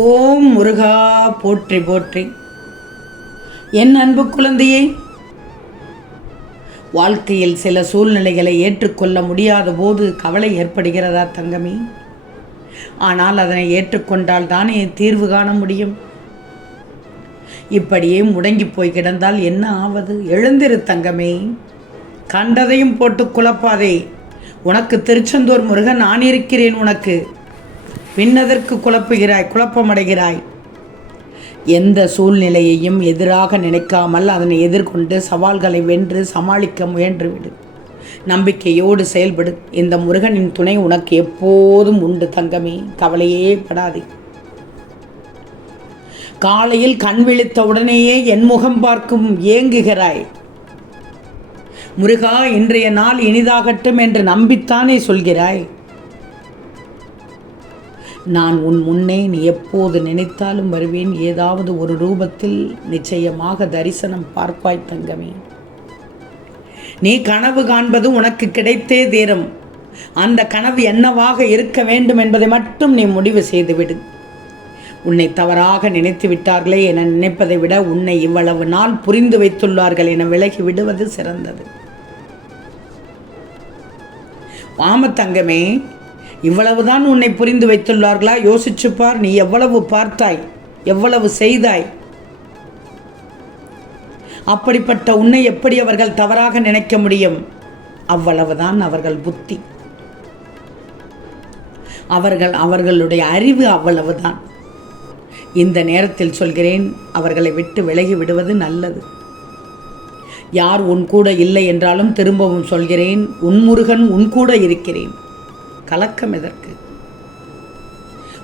ஓம் முருகா போற்றி போற்றி. என் அன்பு குழந்தையே வாழ்க்கையில் சில சூழ்நிலைகளை ஏற்றுக்கொள்ள முடியாத போது கவலை ஏற்படுகிறதா தங்கமே? ஆனால் அதனை ஏற்றுக்கொண்டால் தானே தீர்வு காண முடியும். இப்படியே முடங்கி போய் கிடந்தால் என்ன ஆவது? எழுந்திரு தங்கமே. கண்டதையும் போட்டு குழப்பாதே. உனக்கு திருச்செந்தூர் முருகன் நான் இருக்கிறேன் உனக்கு. பின்னதற்கு குழப்புகிறாய் குழப்பமடைகிறாய். எந்த சூழ்நிலையையும் எதிராக நினைக்காமல் அதனை எதிர்கொண்டு சவால்களை வென்று சமாளிக்க முயன்றுவிடு. நம்பிக்கையோடு செயல்படு. இந்த முருகனின் துணை உனக்கு எப்போதும் உண்டு தங்கமே கவலையே படாதே. காலையில் கண் விழித்த உடனேயே என் முகம் பார்க்கும் ஏங்குகிறாய். முருகா இன்றைய நாள் இனிதாகட்டும் என்று நம்பித்தானே சொல்கிறாய். நான் உன் முன்னே நீ எப்போது நினைத்தாலும் வருவேன். ஏதாவது ஒரு ரூபத்தில் நிச்சயமாக தரிசனம் பார்ப்பாய் தங்கமே. நீ கனவு காண்பது உனக்கு கிடைத்தே தீரும். அந்த கனவு என்னவாக இருக்க வேண்டும் என்பதை மட்டும் நீ முடிவு செய்துவிடு. உன்னை தவறாக நினைத்து விட்டார்களே என நினைப்பதை விட உன்னை இவ்வளவு நாள் புரிந்து வைத்துள்ளார்கள் என விலகி விடுவது சிறந்தது. வாம தங்கமே இவ்வளவுதான் உன்னை புரிந்து வைத்துள்ளார்களா? யோசிச்சு பார் நீ எவ்வளவு பார்த்தாய்? எவ்வளவு செய்தாய்? அப்படிப்பட்ட உன்னை எப்படி அவர்கள் தவறாக நினைக்க முடியும்? அவ்வளவுதான் அவர்கள் புத்தி. அவர்கள் அவர்களுடைய அறிவு அவ்வளவுதான். இந்த நேரத்தில் சொல்கிறேன் அவர்களை விட்டு விலகி விடுவது நல்லது. யார் உன் கூட இல்லை என்றாலும் திரும்பவும் சொல்கிறேன் உன் முருகன் உன் கூட இருக்கிறேன். கலக்கம் எதற்கு?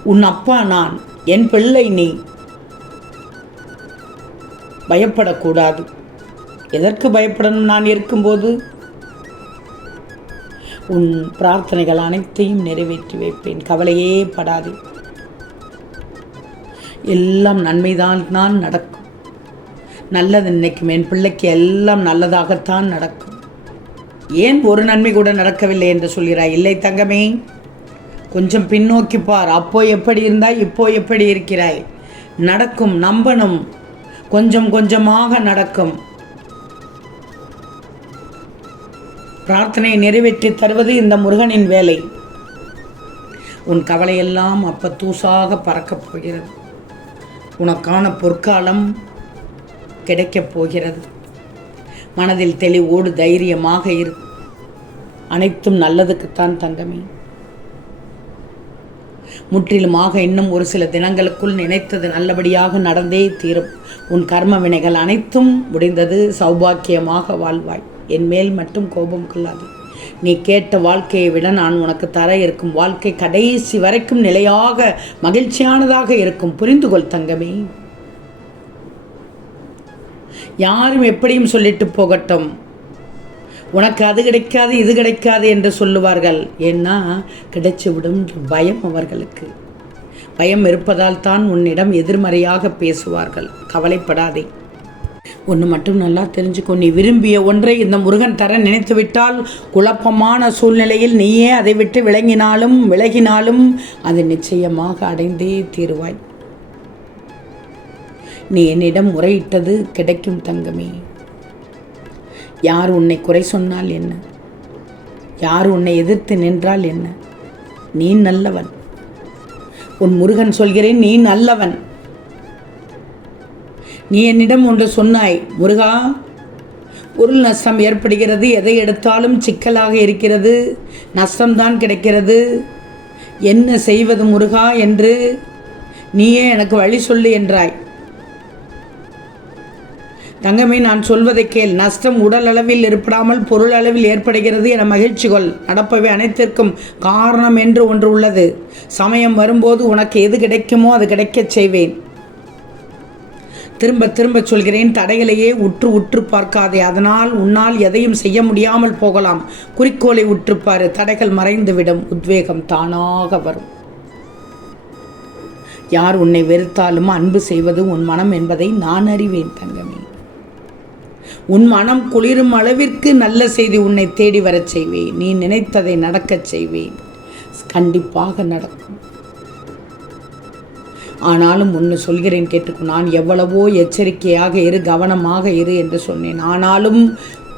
உன் அப்பா நான் என் பிள்ளை நீ. பயப்படக்கூடாது. எதற்கு பயப்படணும் நான் இருக்கும்போது? உன் பிரார்த்தனைகள் அனைத்தையும் நிறைவேற்றி வைப்பேன். கவலையே படாதே. எல்லாம் நன்மைதான் தான் நடக்கும். நல்லது நினைக்கும். என் பிள்ளைக்கு எல்லாம் நல்லதாகத்தான் நடக்கும். ஏன் ஒரு நன்மை கூட நடக்கவில்லை என்று சொல்கிறாய்? இல்லை தங்கமே. கொஞ்சம் பின்னோக்கி பார். அப்போ எப்படி இருந்தாய்? இப்போ எப்படி இருக்கிறாய்? நடக்கும் நம்பணும். கொஞ்சம் கொஞ்சமாக நடக்கும். பிரார்த்தனை நிறைவேற்றி தருவது இந்த முருகனின் வேலை. உன் கவலையெல்லாம் அப்ப தூசாக பறக்கப் போகிறது. உனக்கான பொற்காலம் கிடைக்கப் போகிறது. மனதில் தெளிவோடு தைரியமாக இரு. அனைத்தும் நல்லதுக்குத்தான் தங்கமே. முற்றிலுமாக இன்னும் ஒரு சில தினங்களுக்குள் நினைத்தது நல்லபடியாக நடந்தே தீரும். உன் கர்ம வினைகள் அனைத்தும் முடிந்தது. சௌபாக்கியமாக வாழ்வாய். என் மேல் மட்டும் கோபம் கொள்ளாது. நீ கேட்ட வாழ்க்கையை விட நான் உனக்கு தர இருக்கும் வாழ்க்கை கடைசி வரைக்கும் நிலையாக மகிழ்ச்சியானதாக இருக்கும். புரிந்துகொள் தங்கமே. யாரும் எப்படியும் சொல்லிட்டு போகட்டும். உனக்கு அது கிடைக்காது இது கிடைக்காது என்று சொல்லுவார்கள். ஏன்னா கிடைச்சுவிடும் பயம் அவர்களுக்கு. பயம் இருப்பதால் தான் உன்னிடம் எதிர்மறையாக பேசுவார்கள். கவலைப்படாதே. ஒன்று மட்டும் நல்லா தெரிஞ்சுக்கோ. நீ விரும்பிய ஒன்றை இந்த முருகன் தர நினைத்து விட்டால் குழப்பமான சூழ்நிலையில் நீயே அதை விட்டு விளங்கினாலும் விலகினாலும் அது நிச்சயமாக அடைந்தே தீருவாய். நீ என்னிடம் முறையிட்டது கிடைக்கும் தங்கமே. யார் உன்னை குறை சொன்னால் என்ன? யார் உன்னை எதிர்த்து நின்றால் என்ன? நீ நல்லவன். உன் முருகன் சொல்கிறேன் நீ நல்லவன். நீ என்னிடம் ஒன்று சொன்னாய் முருகா பொருள் நஷ்டம் ஏற்படுகிறது எதை எடுத்தாலும் சிக்கலாக இருக்கிறது நஷ்டம்தான் கிடைக்கிறது. என்ன செய்வது முருகா? என்று நீயே எனக்கு வழி சொல்லு என்றாய். தங்கமே நான் சொல்வதை கேள். நஷ்டம் உடல் அளவில் ஏற்படாமல் பொருள் அளவில் ஏற்படுகிறது என மகிழ்ச்சி கொள் நடப்பவை அனைத்திற்கும் காரணம் என்று ஒன்று உள்ளது. சமயம் வரும்போது உனக்கு எது கிடைக்குமோ அது கிடைக்கச் செய்வேன். திரும்ப திரும்ப சொல்கிறேன். தடைகளையே உற்று உற்று பார்க்காதே. அதனால் உன்னால் எதையும் செய்ய முடியாமல் போகலாம். குறிக்கோளை உற்றுப்பாரு. தடைகள் மறைந்துவிடும். உத்வேகம் தானாக வரும். யார் உன்னை வெறுத்தாலும் அன்பு செய்வது உன் மனம் என்பதை நான் அறிவேன் தங்கமே. உன் மனம் குளிரும் அளவிற்கு நல்ல செய்தி உன்னை தேடி வரச் செய்வேன். நீ நினைத்ததை நடக்கச் செய்வேன். கண்டிப்பாக நடக்கும். ஆனாலும் ஒன்று சொல்கிறேன் கேட்டுக்கோ நான் எவ்வளவோ எச்சரிக்கையாக இரு கவனமாக இரு என்று சொன்னேன். ஆனாலும்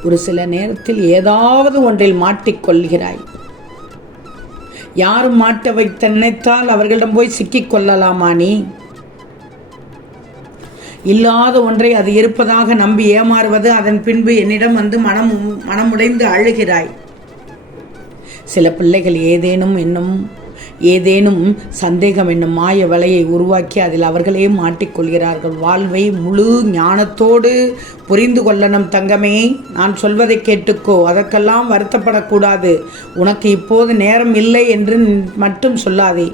ஒரு சில நேரத்தில் ஏதாவது ஒன்றில் மாட்டிக்கொள்கிறாய் யாரும் மாட்ட வைத்த நினைத்தால் அவர்களிடம் போய் சிக்கிக் கொள்ளலாமா நீ? இல்லாத ஒன்றை அது இருப்பதாக நம்பி ஏமாறுவது அதன் பின்பு என்னிடம் வந்து மனம் மனமுடைந்து அழுகிறாய். சில பிள்ளைகள் ஏதேனும் என்னும் ஏதேனும் சந்தேகம் என்னும் மாய வலையை உருவாக்கி அதில் அவர்களே மாட்டிக்கொள்கிறார்கள் வாழ்வை முழு ஞானத்தோடு புரிந்து கொள்ளணும் தங்கமே நான் சொல்வதை கேட்டுக்கோ அதற்கெல்லாம் வருத்தப்படக்கூடாது. உனக்கு இப்போது நேரம் இல்லை என்று மட்டும் சொல்லாதே.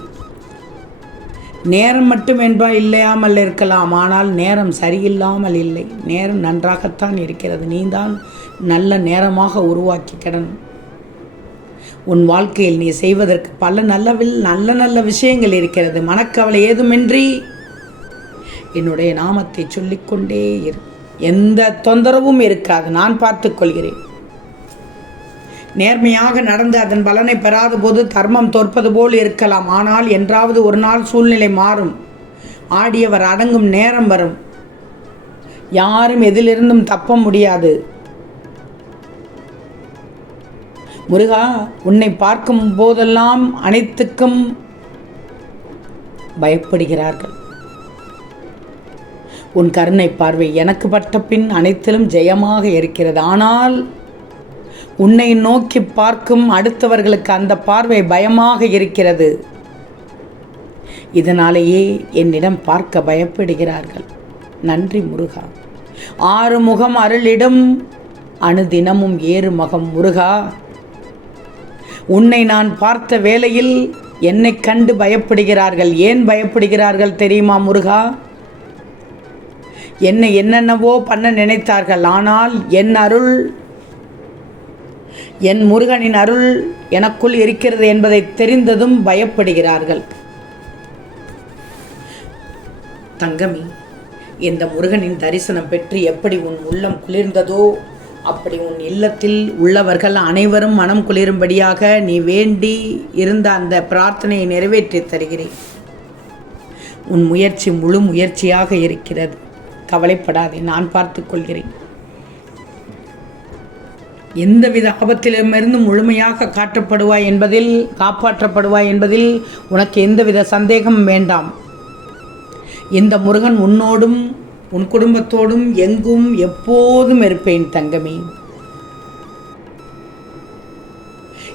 நேரம் மட்டும் என்பா இல்லையாமல் இருக்கலாம். ஆனால் நேரம் சரியில்லாமல் இல்லை. நேரம் நன்றாகத்தான் இருக்கிறது. நீ தான் நல்ல நேரமாக உருவாக்கி கிடணும் உன் வாழ்க்கையில் நீ செய்வதற்கு பல நல்லவில் நல்ல நல்ல விஷயங்கள் இருக்கிறது. மனக்கவலை ஏதுமின்றி என்னுடைய நாமத்தை சொல்லிக்கொண்டே இரு. எந்த தொந்தரவும் இருக்காது. நான் பார்த்துக்கொள்கிறேன் நேர்மையாக நடந்து அதன் பலனை பெறாத போது தர்மம் தோற்பது போல் இருக்கலாம். ஆனால் என்றாவது ஒரு நாள் சூழ்நிலை மாறும். ஆடியவர் அடங்கும் நேரம் வரும். யாரும் எதிலிருந்தும் தப்ப முடியாது. முருகா உன்னை பார்க்கும் போதெல்லாம் அனைத்துக்கும் பயப்படுகிறார்கள். உன் கருணை பார்வை எனக்கு பட்ட பின் அனைத்திலும் ஜெயமாக இருக்கிறது. ஆனால் உன்னை நோக்கி பார்க்கும் அடுத்தவர்களுக்கு அந்த பார்வை பயமாக இருக்கிறது. இதனாலேயே என்னிடம் பார்க்க பயப்படுகிறார்கள். நன்றி முருகா. ஆறு முகம் அருளிடம் அணுதினமும் ஏறு முகம் முருகா. உன்னை நான் பார்த்த வேளையில் என்னை கண்டு பயப்படுகிறார்கள். ஏன் பயப்படுகிறார்கள் தெரியுமா முருகா? என்னை என்னென்னவோ பண்ண நினைத்தார்கள். ஆனால் என் அருள் என் முருகனின் அருள் எனக்குள் இருக்கிறது என்பதை தெரிந்ததும் பயப்படுகிறார்கள். தங்கமி இந்த முருகனின் தரிசனம் பெற்று எப்படி உன் உள்ளம் குளிர்ந்ததோ அப்படி உன் இல்லத்தில் உள்ளவர்கள் அனைவரும் மனம் குளிரும்படியாக நீ வேண்டி இருந்த அந்த பிரார்த்தனையை நிறைவேற்றி தருகிறேன். உன் முயற்சி முழு முயற்சியாக இருக்கிறது. கவலைப்படாதே நான் பார்த்துக்கொள்கிறேன் எந்தவித ஆபத்திலுமிருந்து முழுமையாக காட்டப்படுவாய் என்பதில் காப்பாற்றப்படுவாய் என்பதில் உனக்கு எந்தவித சந்தேகமும் வேண்டாம். இந்த முருகன் உன்னோடும் உன் குடும்பத்தோடும் எங்கும் எப்போதும் இருப்பேன் தங்கமே.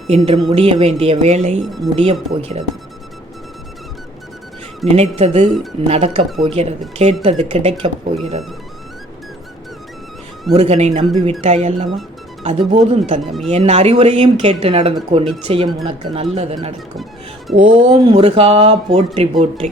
இன்று முடிய வேண்டிய வேலை முடியப் போகிறது. நினைத்தது நடக்கப் போகிறது கேட்டது கிடைக்கப் போகிறது. முருகனை நம்பிவிட்டாய் அல்லவா? அதுபோதும் தங்கம். என் அறிவுரையும் கேட்டு நடந்துக்கோ. நிச்சயம் உனக்கு நல்லது நடக்கும். ஓம் முருகா போற்றி போற்றி.